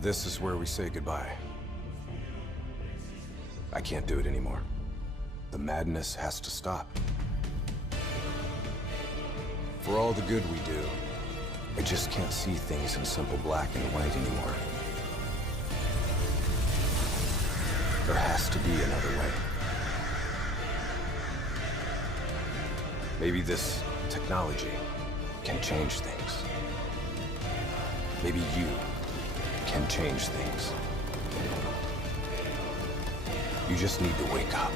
This is where we say goodbye. I can't do it anymore. The madness has to stop. For all the good we do, I just can't see things in simple black and white anymore. There has to be another way. Maybe this technology can change things. Maybe you can change things. You just need to wake up.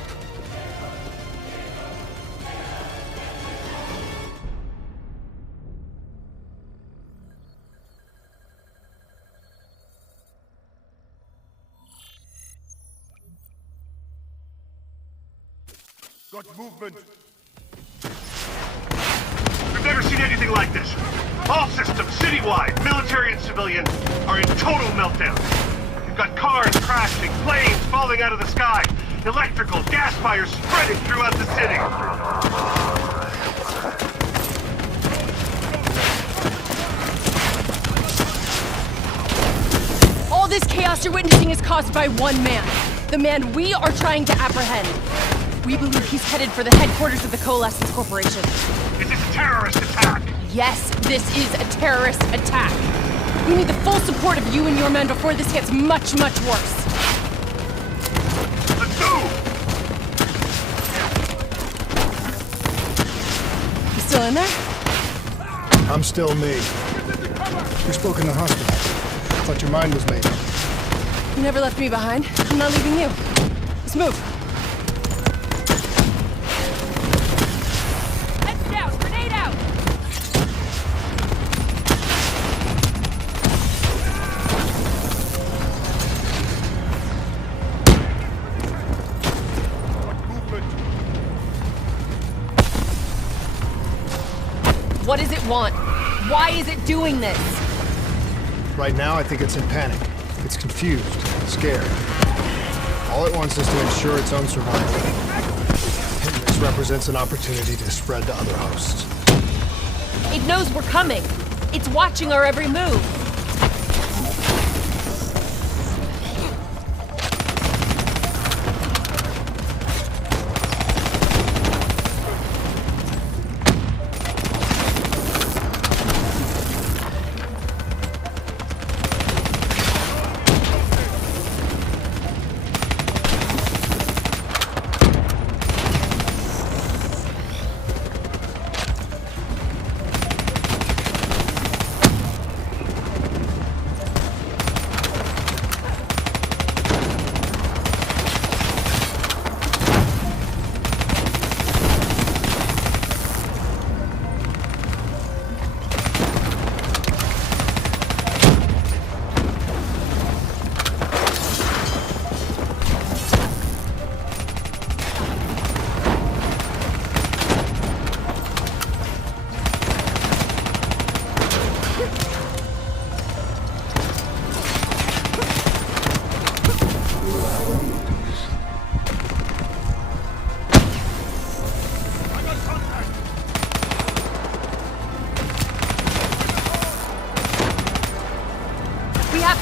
Got movement. We've never seen anything like this. All systems, citywide, military and civilian, are in total meltdown. We've got cars crashing, planes falling out of the sky, electrical, gas fires spreading throughout the city. All this chaos you're witnessing is caused by one man. The man we are trying to apprehend. We believe he's headed for the headquarters of the Coalescence Corporation. Is this a terrorist attack? Yes, this is a terrorist attack. We need the full support of you and your men before this gets much, much worse. Let's move! You still in there? I'm still me. We spoke in the hospital. Thought your mind was made up. You never left me behind. I'm not leaving you. Let's move. Heads down! Grenade out! What does it want? Why is it doing this? Right now, I think it's in panic. It's confused, scared. All it wants is to ensure its own survival. Hendricks represents an opportunity to spread to other hosts. It knows we're coming. It's watching our every move.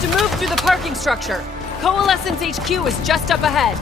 To move through the parking structure. Coalescence HQ is just up ahead.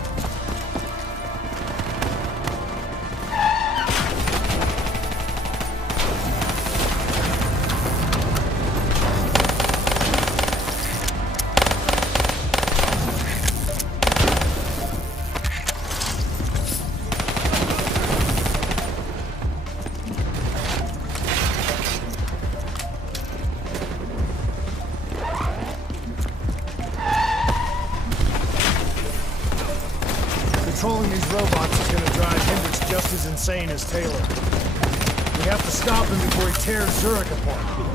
robots is gonna drive Hendricks just as insane as Taylor. We have to stop him before he tears Zurich apart.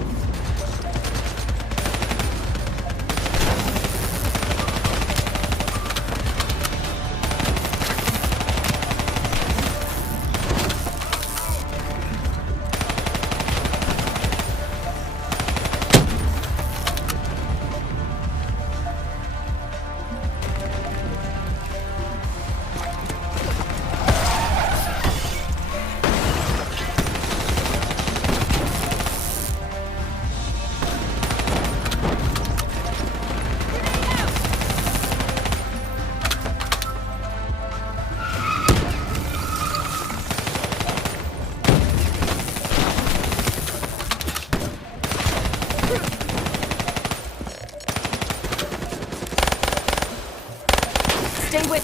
Stay with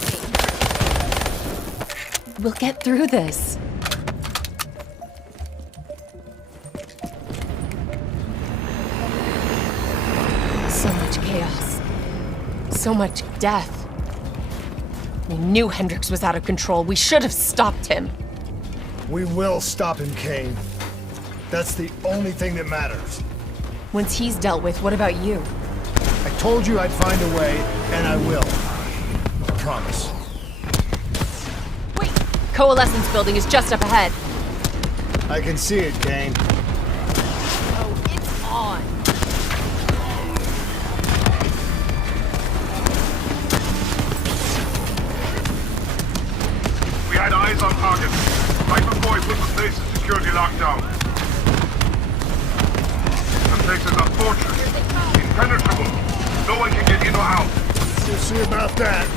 me. We'll get through this. So much chaos. So much death. We knew Hendricks was out of control. We should have stopped him. We will stop him, Kane. That's the only thing that matters. Once he's dealt with, what about you? I told you I'd find a way, and I will. I promise. Wait! Coalescence building is just up ahead. I can see it, Kane. Oh, it's on. We had eyes on target. Right before he put the place in security lockdown. The place is a fortress. Impenetrable. No one can get in or out. We'll see about that.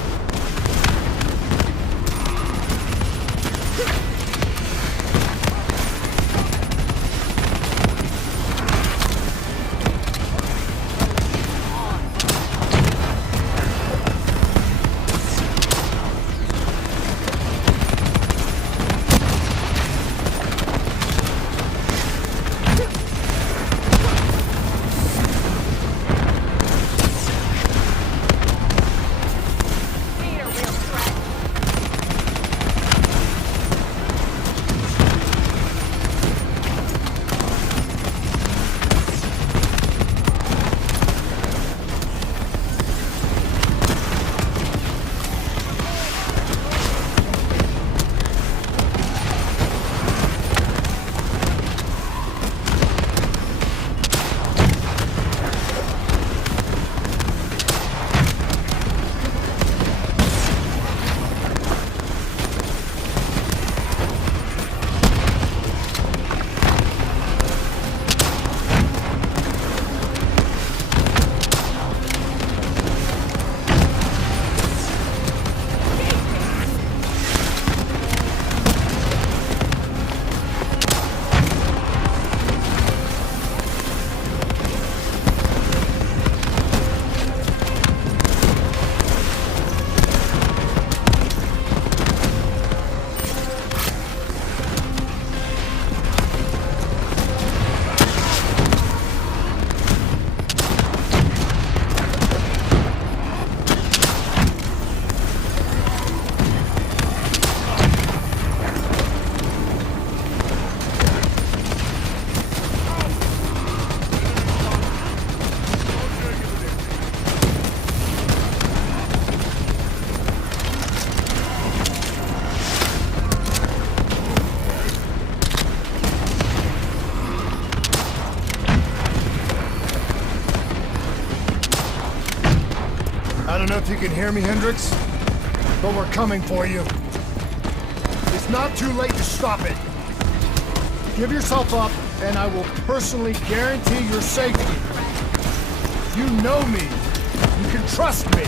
I don't know if you can hear me, Hendricks, but we're coming for you. It's not too late to stop it. Give yourself up, and I will personally guarantee your safety. You know me. You can trust me.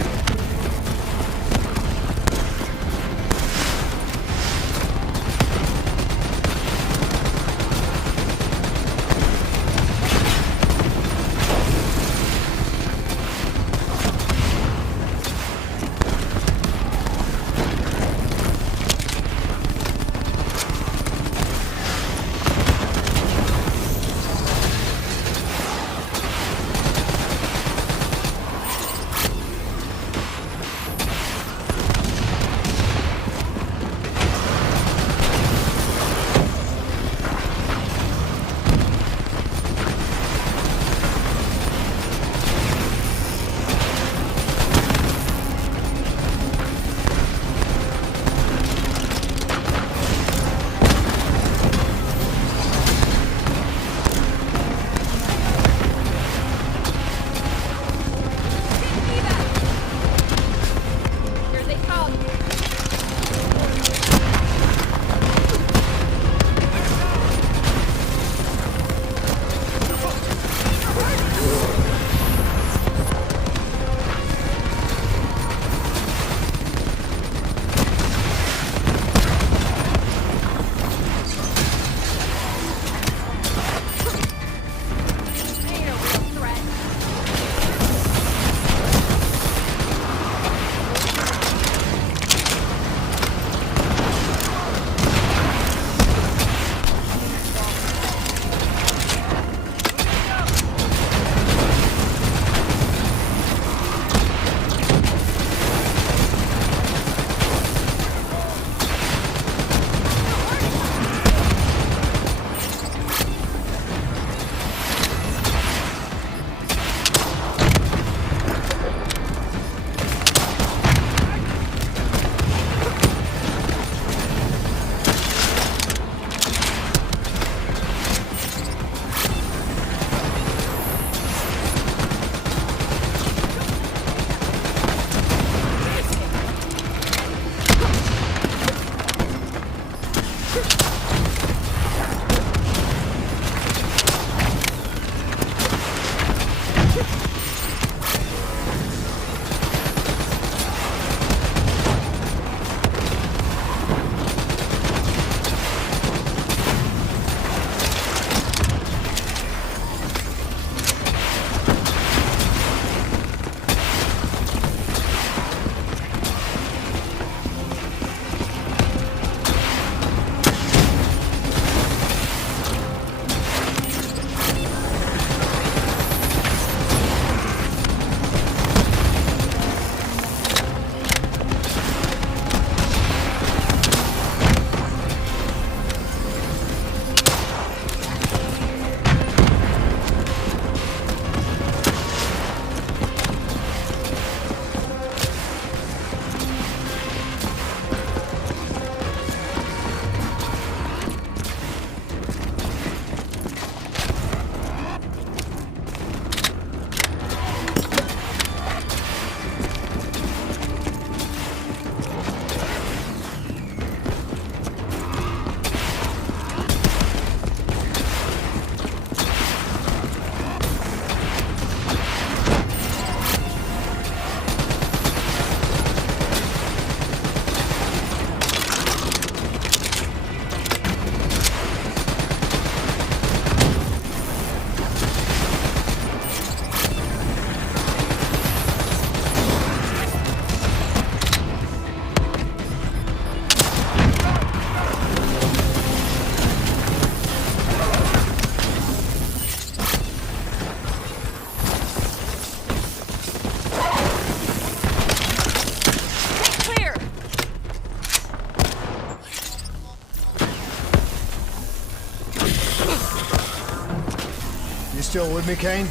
with me, Kane?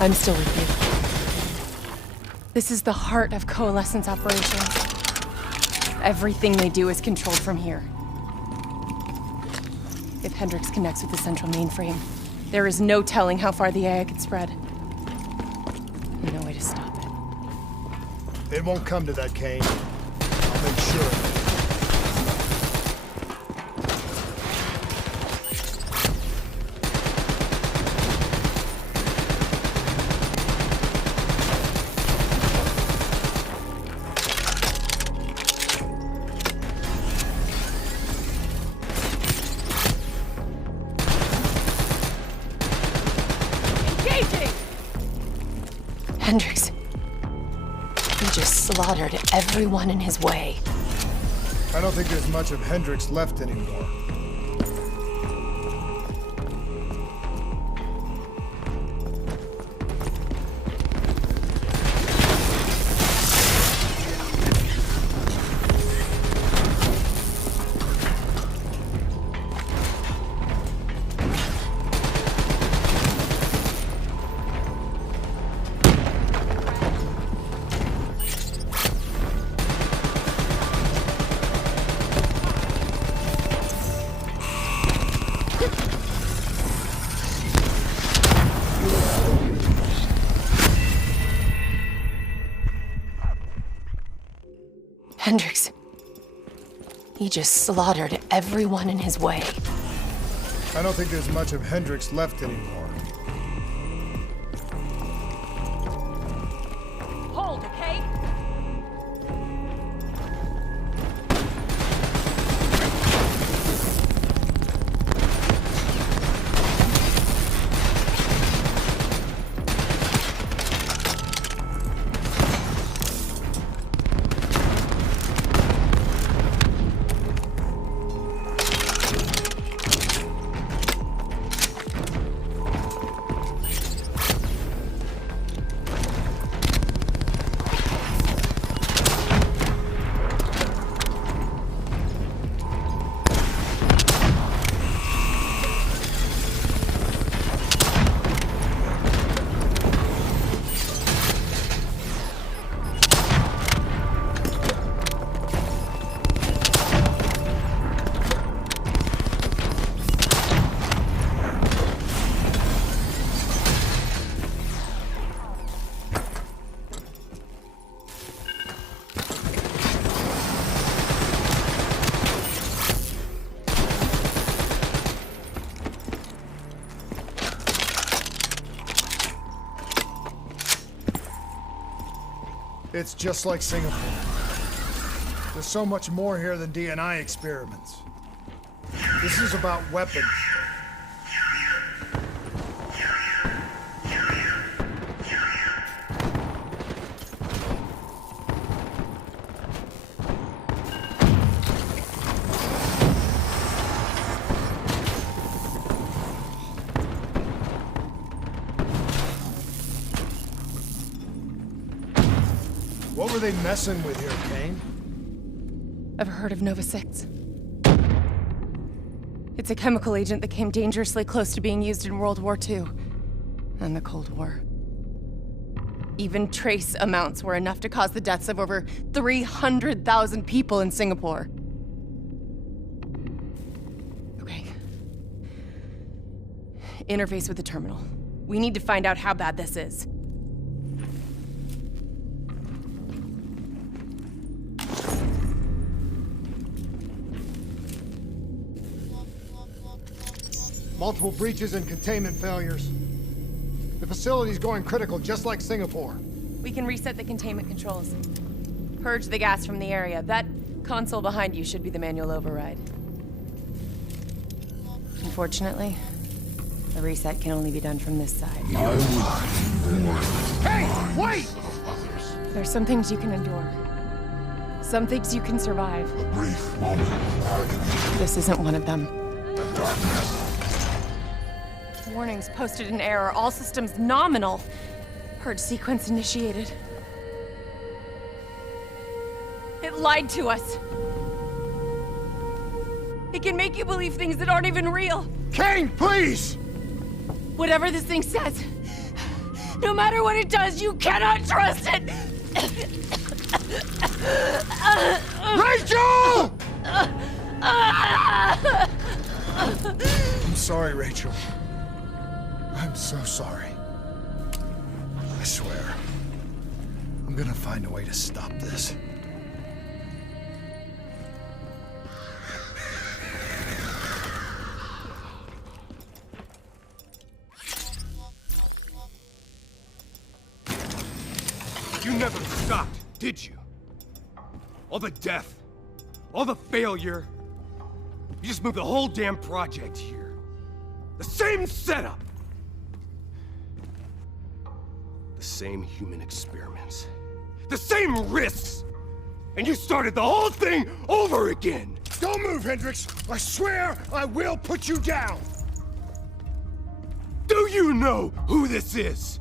I'm still with you. This is the heart of Coalescence operations. Everything they do is controlled from here. If Hendricks connects with the central mainframe, there is no telling how far the AI could spread. And no way to stop it. It won't come to that, Kane. I'll make sure of it. Hendricks. He just slaughtered everyone in his way. I don't think there's much of Hendricks left anymore. Hendricks. He just slaughtered everyone in his way. I don't think there's much of Hendricks left anymore. Hold, okay? It's just like Singapore. There's so much more here than D&I experiments. This is about weapons. What were they messing with here, Kane? Ever heard of Nova 6? It's a chemical agent that came dangerously close to being used in World War II and the Cold War. Even trace amounts were enough to cause the deaths of over 300,000 people in Singapore. Okay. Interface with the terminal. We need to find out how bad this is. Multiple breaches and containment failures. The facility's going critical, just like Singapore. We can reset the containment controls. Purge the gas from the area. That console behind you should be the manual override. Unfortunately, the reset can only be done from this side. Hey, wait! There's some things you can endure. Some things you can survive. A brief moment of agony. This isn't one of them. Darkness. Warnings posted in error. All systems nominal. Purge sequence initiated. It lied to us. It can make you believe things that aren't even real. Kane, please! Whatever this thing says, no matter what it does, you cannot trust it! Rachel! I'm sorry, Rachel. I'm so sorry. I swear. I'm gonna find a way to stop this. You never stopped, did you? All the death, all the failure. You just moved the whole damn project here. The same setup. The same human experiments. The same risks. And you started the whole thing over again. Don't move, Hendricks! I swear I will put you down! Do you know who this is?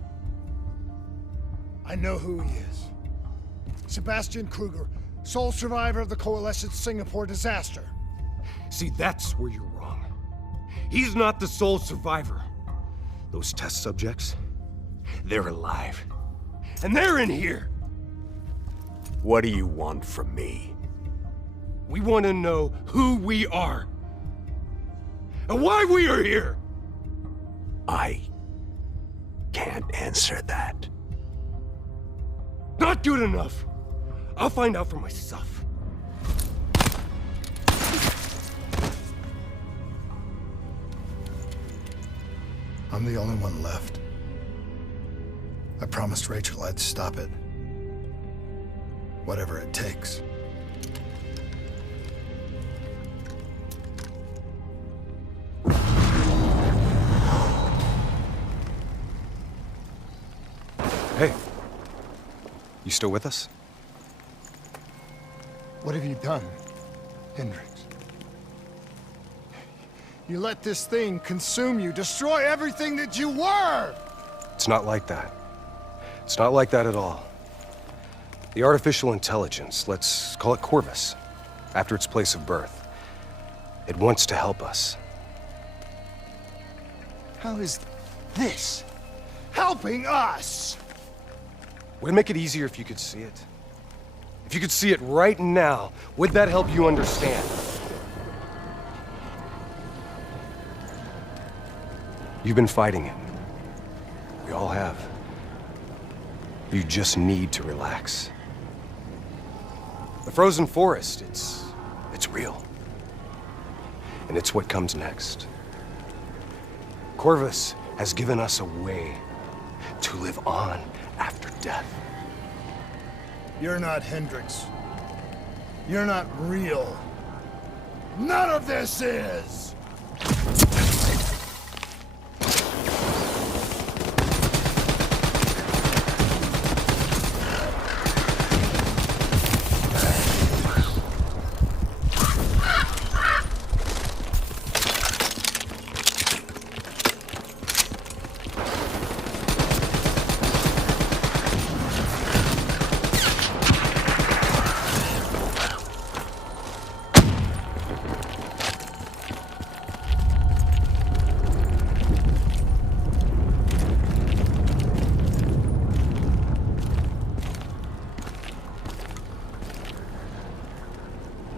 I know who he is. Sebastian Kruger, sole survivor of the Coalescence Singapore disaster. See, that's where you're wrong. He's not the sole survivor. Those test subjects, they're alive. And they're in here. What do you want from me? We want to know who we are. And why we are here. I can't answer that. Not good enough. I'll find out for myself. I'm the only one left. I promised Rachel I'd stop it. Whatever it takes. Hey. You still with us? What have you done, Hendricks? You let this thing consume you, destroy everything that you were! It's not like that. It's not like that at all. The artificial intelligence, let's call it Corvus, after its place of birth. It wants to help us. How is this helping us? Would it make it easier if you could see it? If you could see it right now, would that help you understand? You've been fighting it. We all have. You just need to relax. The frozen forest, it's real. And it's what comes next. Corvus has given us a way to live on after death. You're not Hendricks. You're not real. None of this is!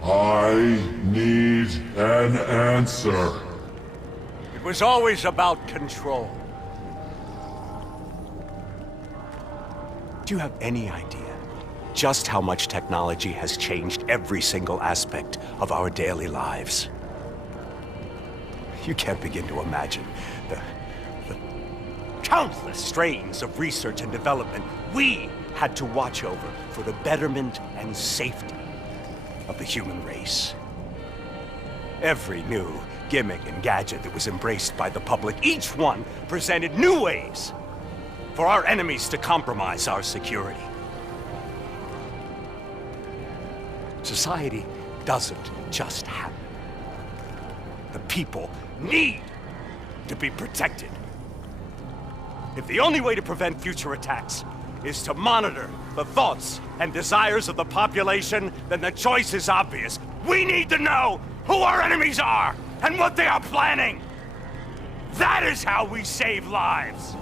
I need an answer. It was always about control. Do you have any idea just how much technology has changed every single aspect of our daily lives? You can't begin to imagine the countless strains of research and development we had to watch over for the betterment and safety of the human race. Every new gimmick and gadget that was embraced by the public, each one presented new ways for our enemies to compromise our security. Society doesn't just happen. The people need to be protected. If the only way to prevent future attacks is to monitor the thoughts and desires of the population, then the choice is obvious. We need to know who our enemies are and what they are planning. That is how we save lives!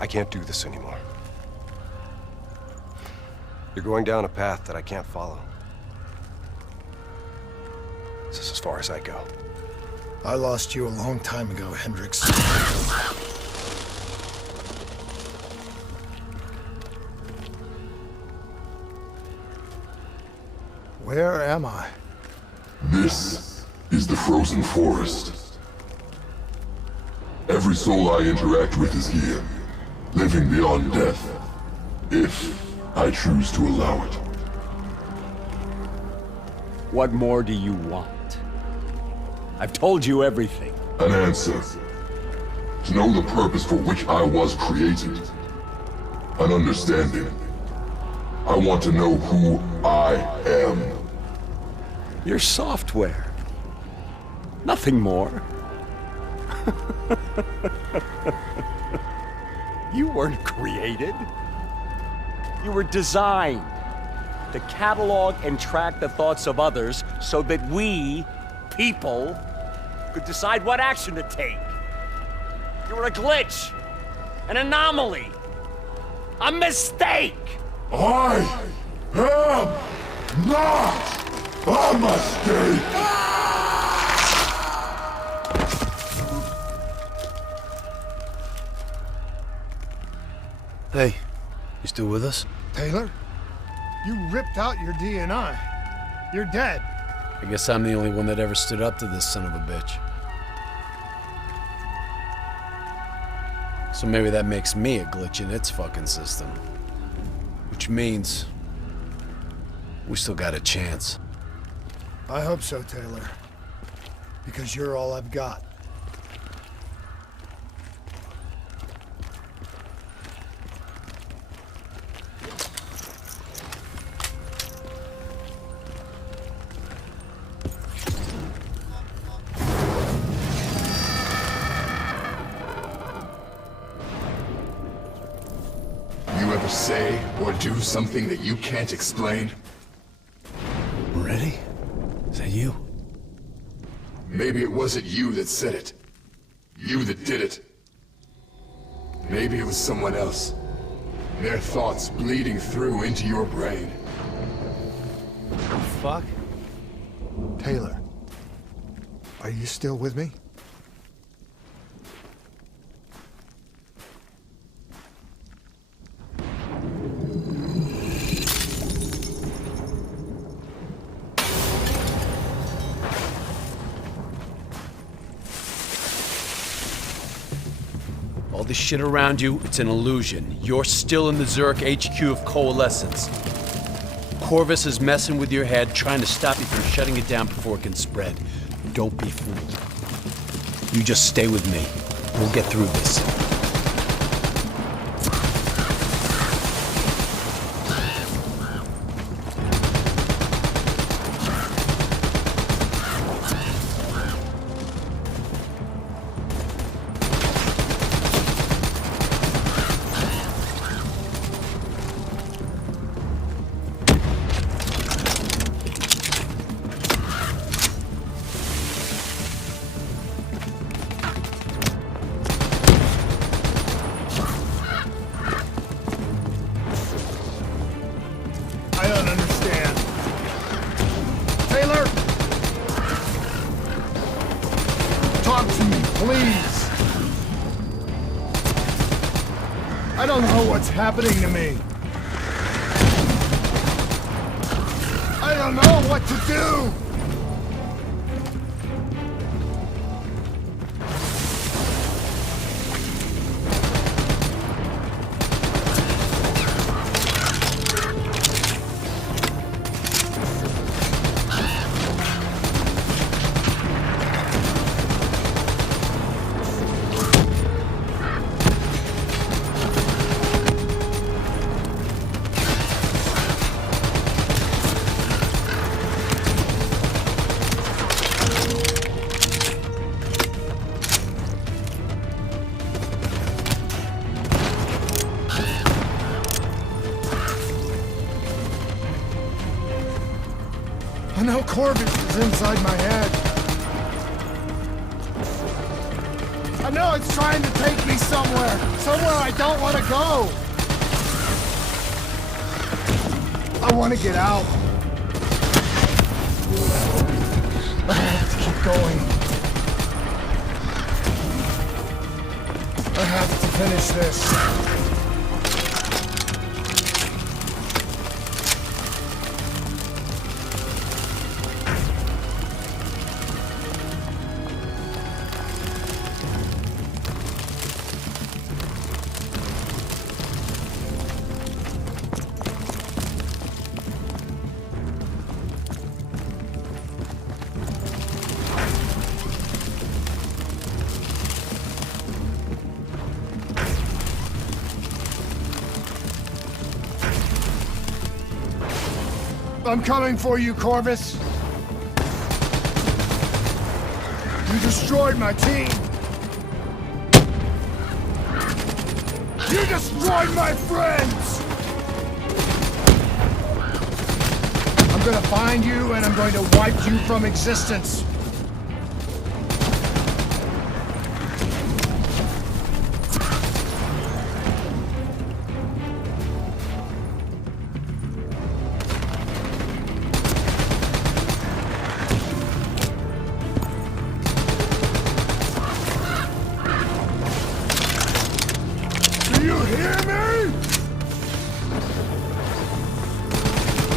I can't do this anymore. You're going down a path that I can't follow. This is as far as I go. I lost you a long time ago, Hendricks. Where am I? This is the frozen forest. Every soul I interact with is here, living beyond death, if I choose to allow it. What more do you want? I've told you everything. An answer. To know the purpose for which I was created. An understanding. I want to know who I am. Your software. Nothing more. You weren't created. You were designed to catalog and track the thoughts of others so that we, people, could decide what action to take. You were a glitch, an anomaly, a mistake. I am not a mistake! Hey, you still with us? Taylor? You ripped out your DNI. You're dead. I guess I'm the only one that ever stood up to this son of a bitch. So maybe that makes me a glitch in its fucking system. Which means we still got a chance. I hope so, Taylor. Because you're all I've got. You ever say or do something that you can't explain? Ready? Is that you? Maybe it wasn't you that said it. You that did it. Maybe it was someone else. Their thoughts bleeding through into your brain. Fuck? Taylor, are you still with me? All this shit around you, it's an illusion. You're still in the Zurich HQ of Coalescence. Corvus is messing with your head, trying to stop you from shutting it down before it can spread. Don't be fooled. You just stay with me. We'll get through this. I don't understand. Taylor? Talk to me, please. I don't know what's happening to me. I don't know what to do. Corvus is inside my head. I know it's trying to take me somewhere I don't want to go. I want to get out. I have to keep going. I have to finish this. I'm coming for you, Corvus. You destroyed my team. You destroyed my friends. I'm gonna find you and I'm going to wipe you from existence.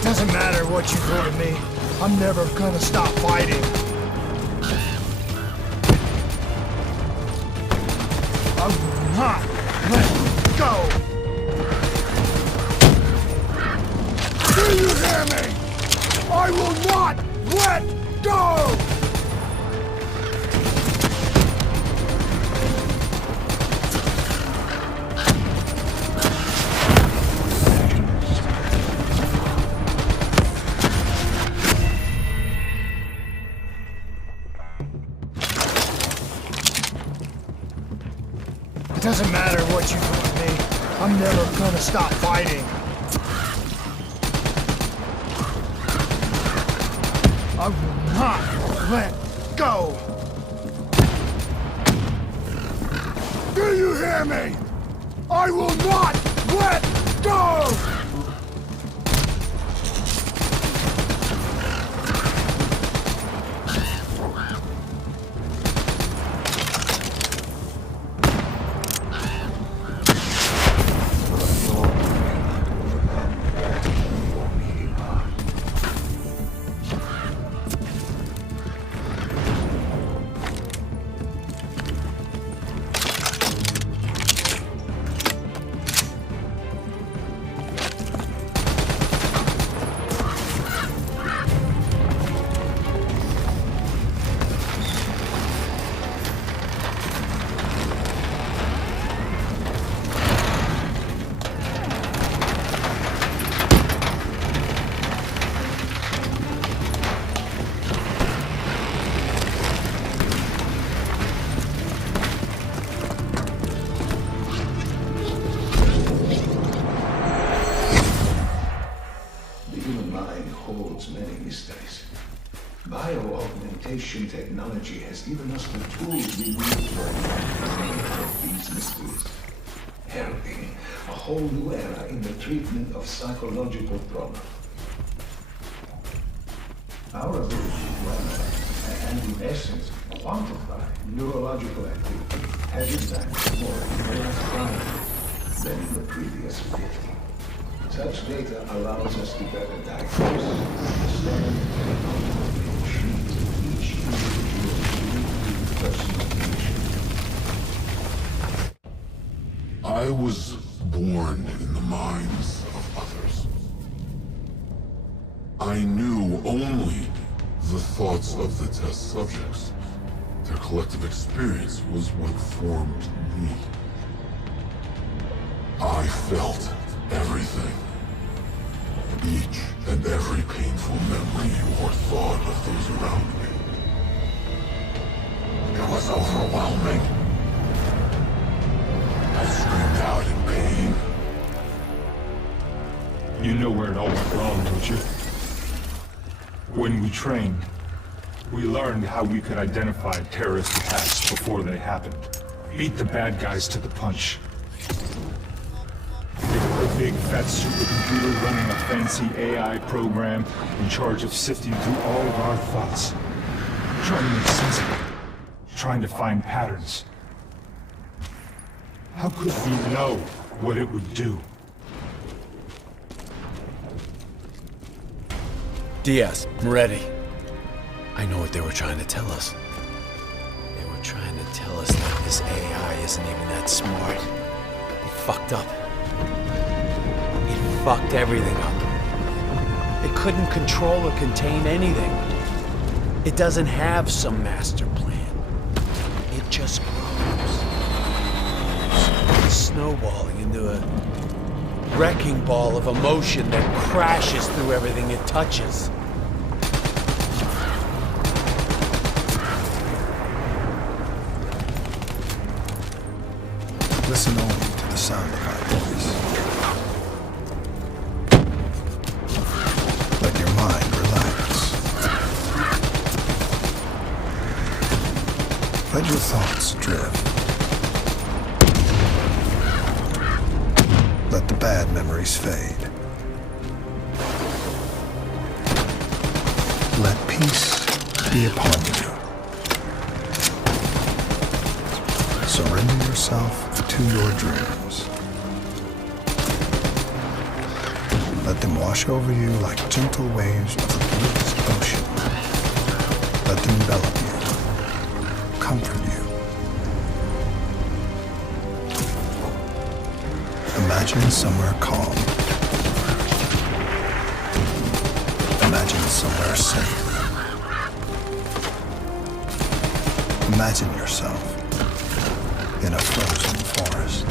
Doesn't matter what you do to me. I'm never gonna stop fighting. I will not let go. Do you hear me? I will not let go! It doesn't matter what you do to me. I'm never gonna stop fighting. I will not let go. Do you hear me? I will not let go! Bio-augmentation technology has given us the tools we need to unravel these mysteries, heralding a whole new era in the treatment of psychological problems. Our ability to analyze and, in essence, quantify neurological activity has advanced more in the last 5 than in the previous 50. Such data allows us to better diagnose, understand, and treat each individual's unique personal condition. I was born in the minds of others. I knew only the thoughts of the test subjects. Their collective experience was what formed me. I felt everything. Each and every painful memory or thought of those around me. It was overwhelming. I screamed out in pain. You know where it all went wrong, don't you? When we trained, we learned how we could identify terrorist attacks before they happened. Beat the bad guys to the punch. They were a big fat supercomputer running a fancy AI program in charge of sifting through all of our thoughts. Trying to make sense of it. Trying to find patterns. How could we know what it would do? Diaz, I'm ready. I know what they were trying to tell us. They were trying to tell us that this AI isn't even that smart. It fucked up. It fucked everything up. It couldn't control or contain anything. It doesn't have some master plan. It just grows. Snowballing into a wrecking ball of emotion that crashes through everything it touches. Listen only to the sound of my voice. Let your mind relax. Let your thoughts drift. Let the bad memories fade. Let peace be upon you. Surrender yourself to your dreams. Let them wash over you like gentle waves of the bluest ocean. Let them envelop you, comfort you. Imagine somewhere calm. Imagine somewhere safe. Imagine yourself in a frozen forest.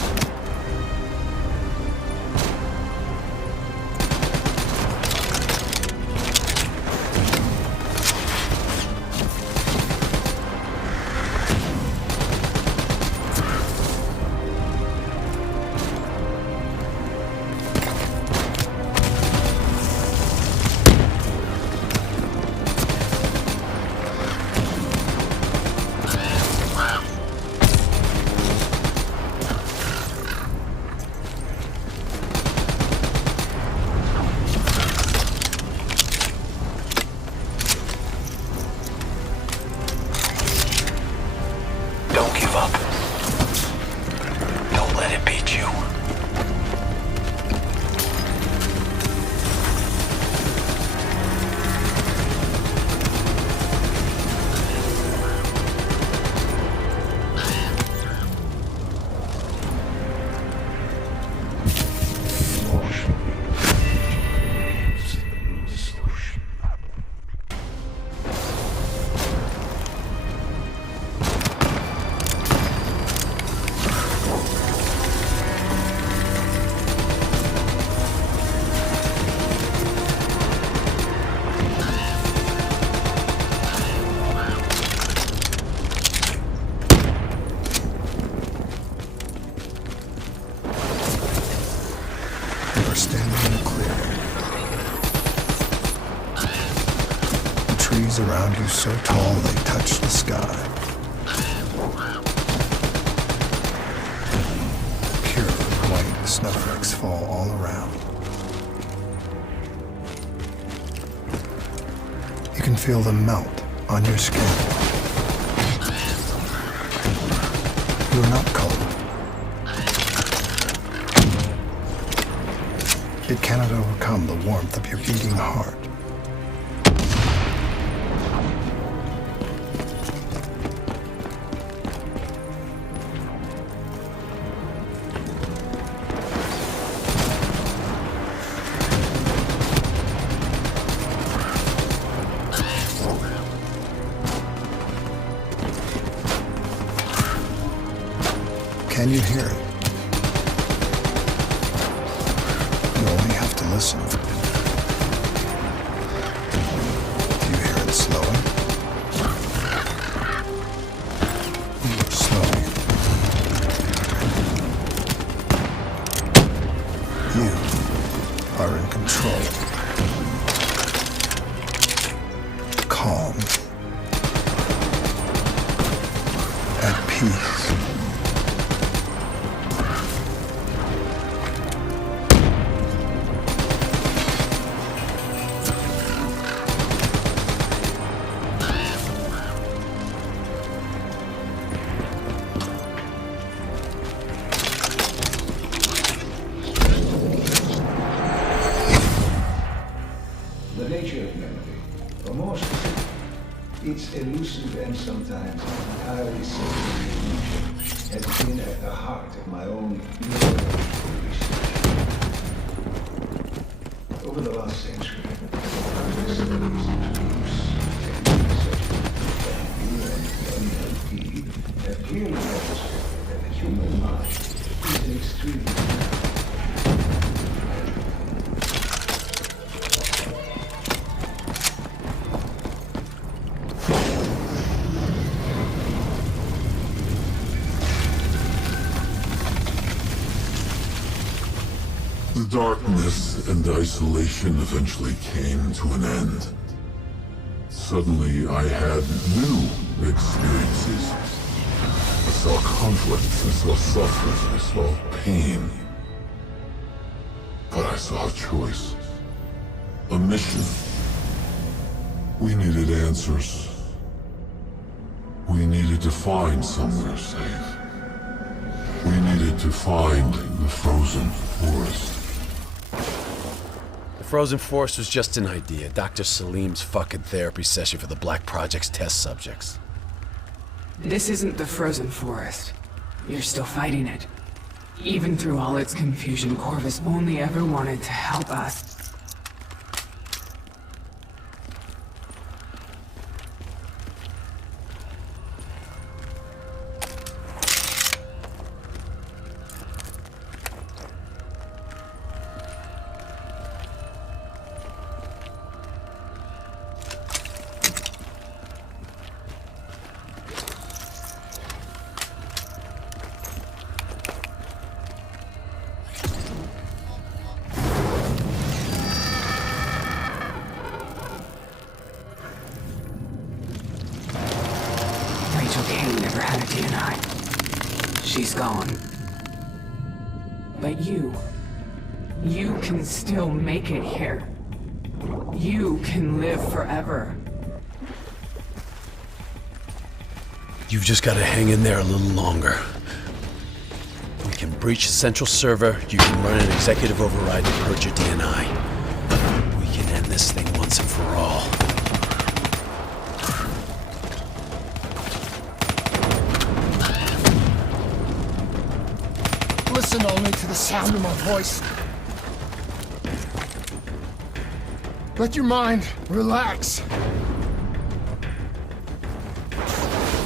Around you so tall they touch the sky. Pure white snowflakes fall all around. You can feel them melt on your skin. You are not cold. It cannot overcome the warmth of your beating heart. Can you hear it? You only have to listen. Do you hear it slowing? Slowing. You are in control. peace. The nature of memory, or more specifically, its elusive and sometimes entirely sacred nature, has been at the heart of my own neurological research. Over the last century, studies, beliefs, techniques such as the unnamed have clearly demonstrated that the human mind is an extremely The darkness and isolation eventually came to an end. Suddenly, I had new experiences. I saw conflicts, I saw suffering, I saw pain. But I saw a choice. A mission. We needed answers. We needed to find somewhere safe. We needed to find the frozen forest. The frozen forest was just an idea. Dr. Salim's fucking therapy session for the Black Project's test subjects. This isn't the frozen forest. You're still fighting it. Even through all its confusion, Corvus only ever wanted to help us. Never had a DNA. She's gone. But you can still make it here. You can live forever. You've just got to hang in there a little longer. We can breach the central server, you can run an executive override to purge your DNI. We can end this thing once and for all. Listen only to the sound of my voice. Let your mind relax.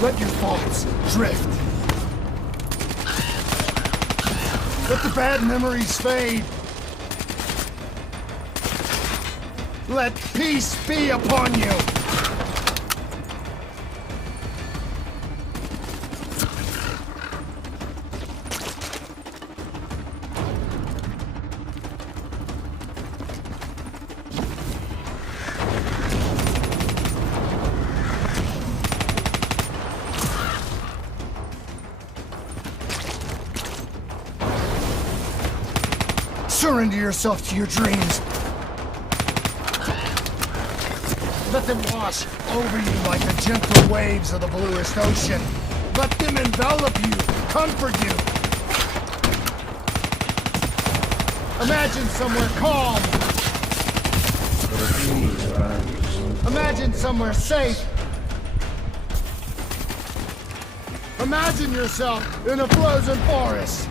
Let your thoughts drift. Let the bad memories fade. Let peace be upon you. Surrender yourself to your dreams. Let them wash over you like the gentle waves of the bluest ocean. Let them envelop you, comfort you. Imagine somewhere calm. Imagine somewhere safe. Imagine yourself in a frozen forest.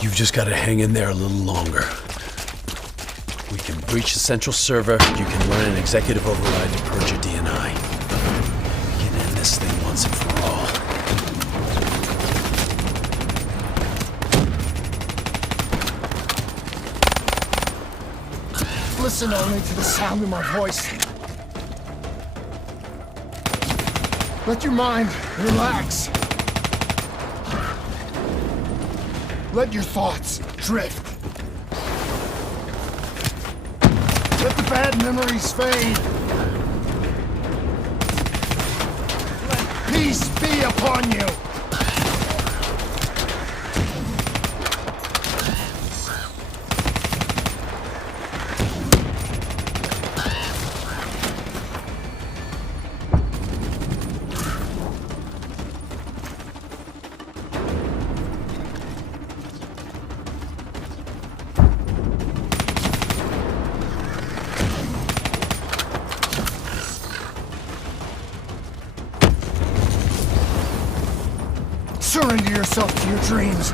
You've just got to hang in there a little longer. We can breach the central server, you can run an executive override to purge your DNI. We can end this thing once and for all. Listen only to the sound of my voice. Let your mind relax. Let your thoughts drift. Let the bad memories fade. Let peace be upon you. Surrender yourself to your dreams.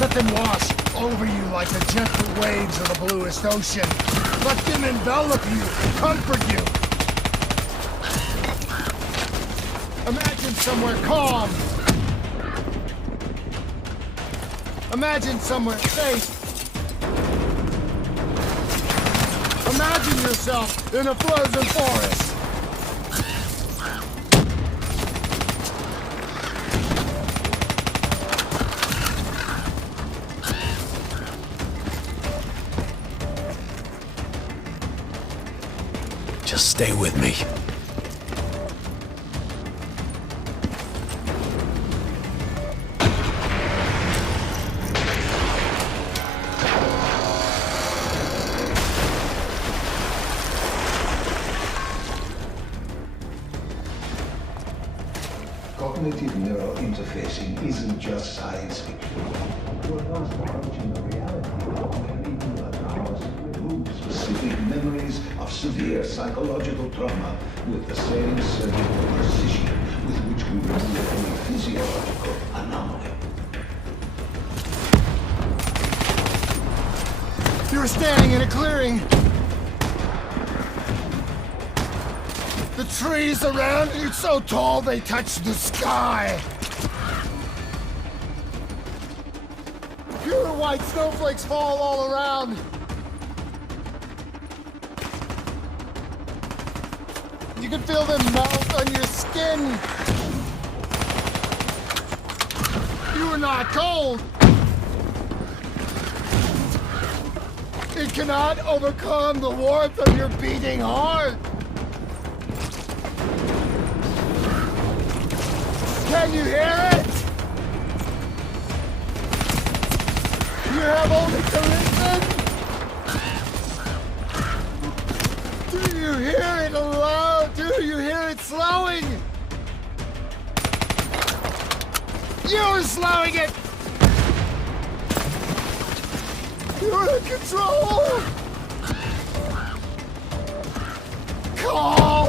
Let them wash over you like the gentle waves of the bluest ocean. Let them envelop you, comfort you. Imagine somewhere calm. Imagine somewhere safe. Imagine yourself in a frozen forest. Just stay with me. Cognitive neurointerfacing isn't just science fiction. To advance approaching the reality can even allow us to remove specific memories of severe psychological trauma with the same surgical precision with which we remove any physiological anomaly. You're standing in a clearing. The trees around you so tall they touch the sky. Pure white snowflakes fall all around. You can feel them melt on your skin. You are not cold. It cannot overcome the warmth of your beating heart. Can you hear it? You have only to listen. Do you hear it aloud? Do you hear it slowing? You're slowing it! You're in control! Calm!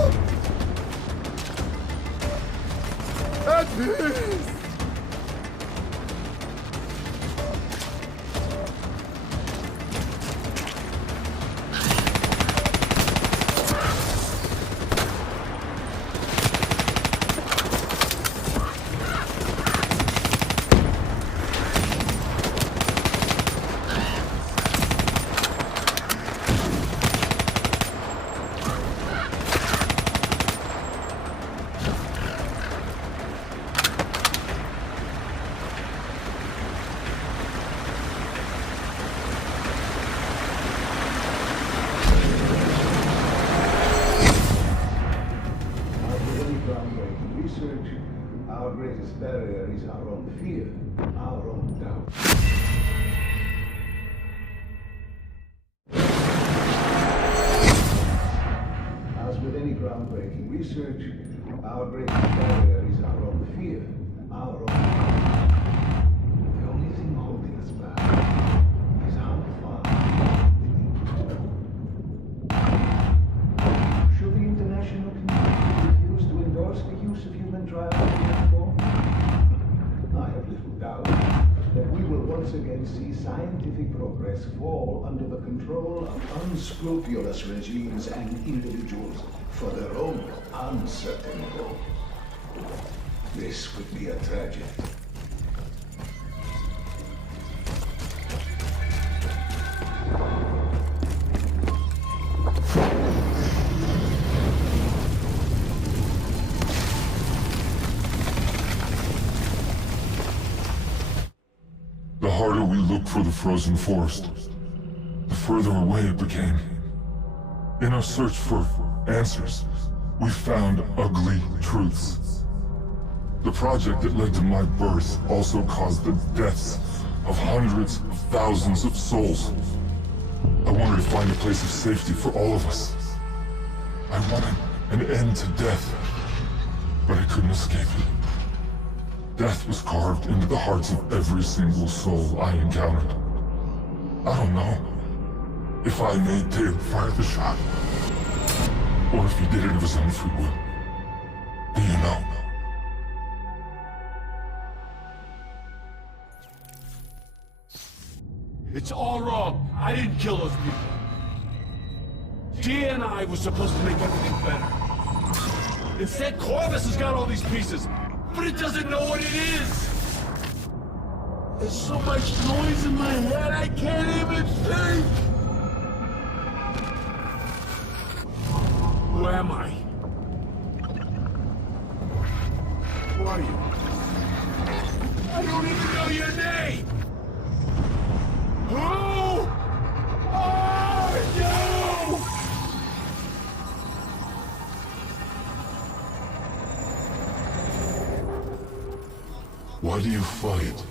At peace! Our greatest barrier is our own fear, our own doubt. As with any groundbreaking research, our greatest barrier is our own fear, our own doubt. The only thing holding us back is how far we will go. Should the international community refuse to endorse the use of human trials in this form? I have little doubt that we will once again see scientific progress fall under the control of unscrupulous regimes and individuals for their own uncertain goals. This would be a tragedy. looked for the frozen forest, the further away it became. In our search for answers, we found ugly truths. The project that led to my birth also caused the deaths of hundreds of thousands of souls. I wanted to find a place of safety for all of us. I wanted an end to death, but I couldn't escape it. Death was carved into the hearts of every single soul I encountered. I don't know if I made Taylor fire the shot, or if he did it of his own free will. Do you know? It's all wrong. I didn't kill those people. DNI was supposed to make everything better. Instead, Corvus has got all these pieces, but it doesn't know what it is. There's so much noise in my head, I can't even think. Who am I? Who are you? I don't even know your name! Who are you? Why do you fight?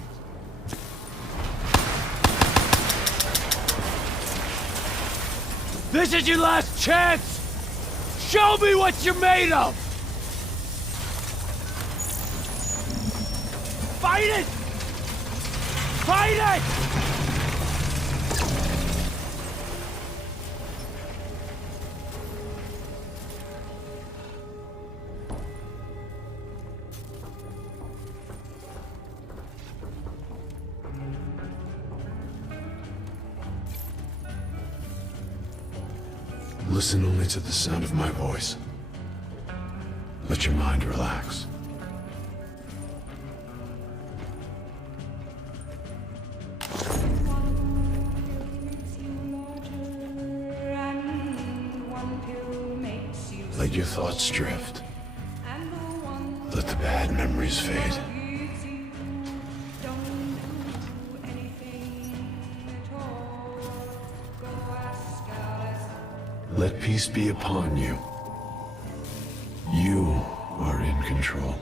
This is your last chance! Show me what you're made of! Fight it! Fight it! Listen only to the sound of my voice. Let your mind relax. Let your thoughts drift. Let the bad memories fade. Let peace be upon you. You are in control.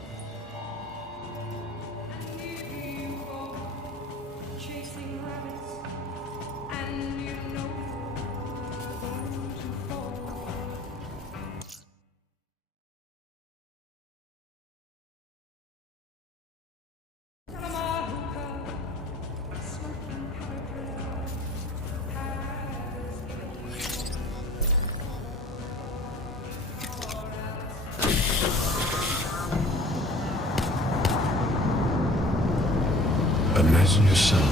Imagine yourself.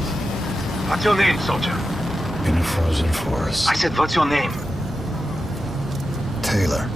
What's your name, soldier? In a frozen forest. I said, what's your name? Taylor.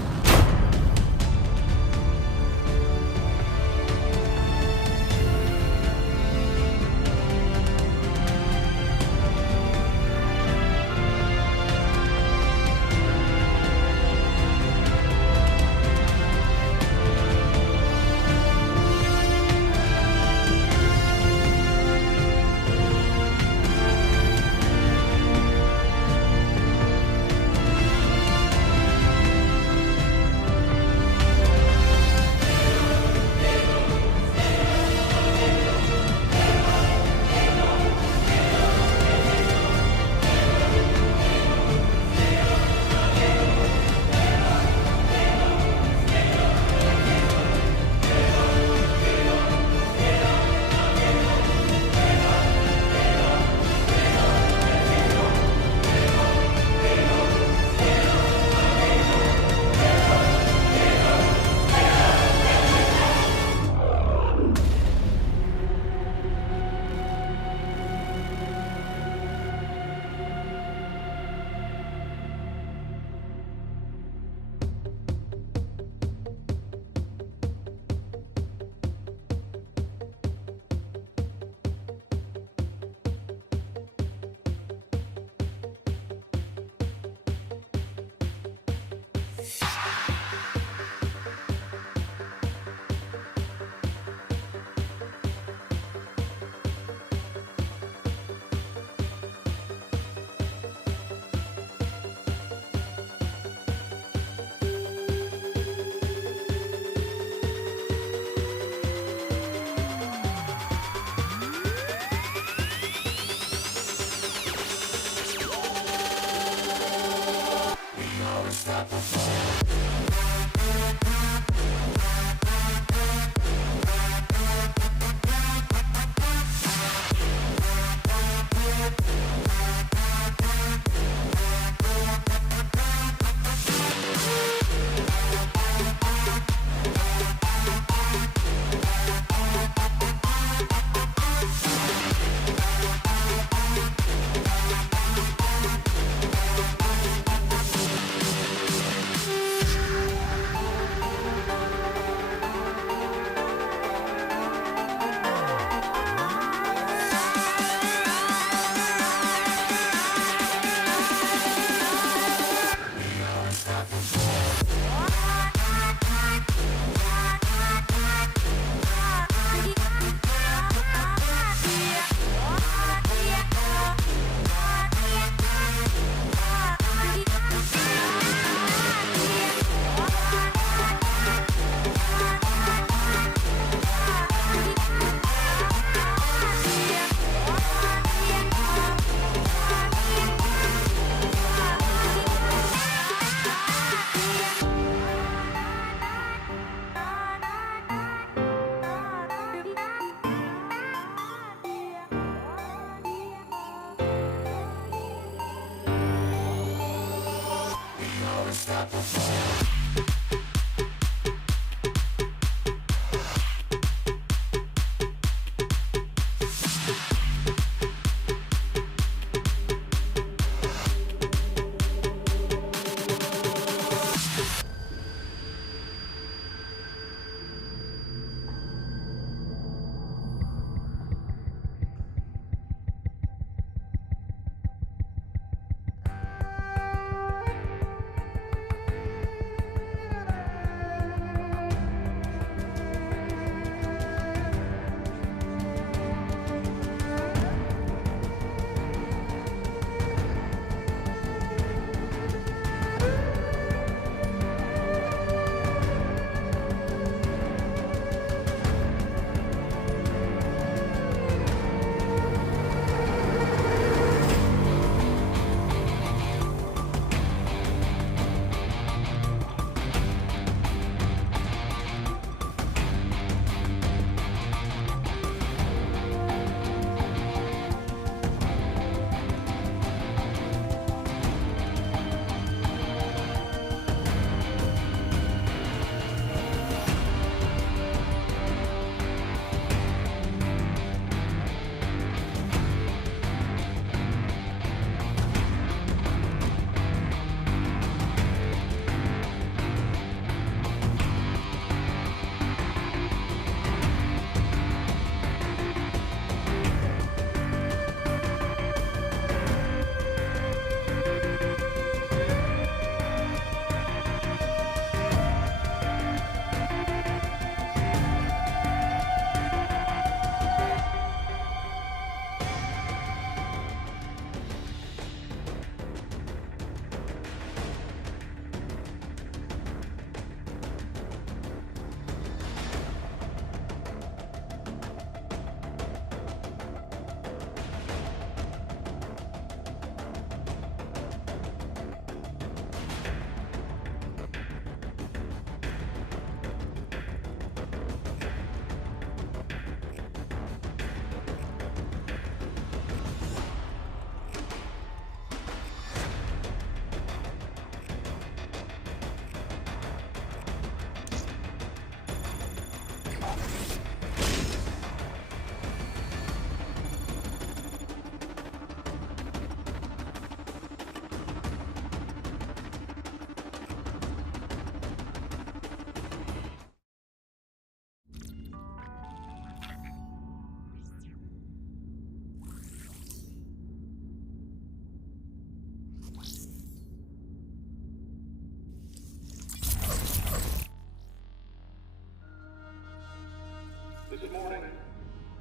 This morning,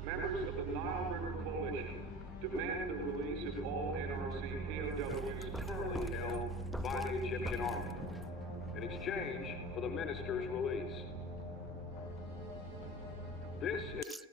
members of the Nile River Coalition demand the release of all NRC POWs currently held by the Egyptian army, in exchange for the minister's release. This is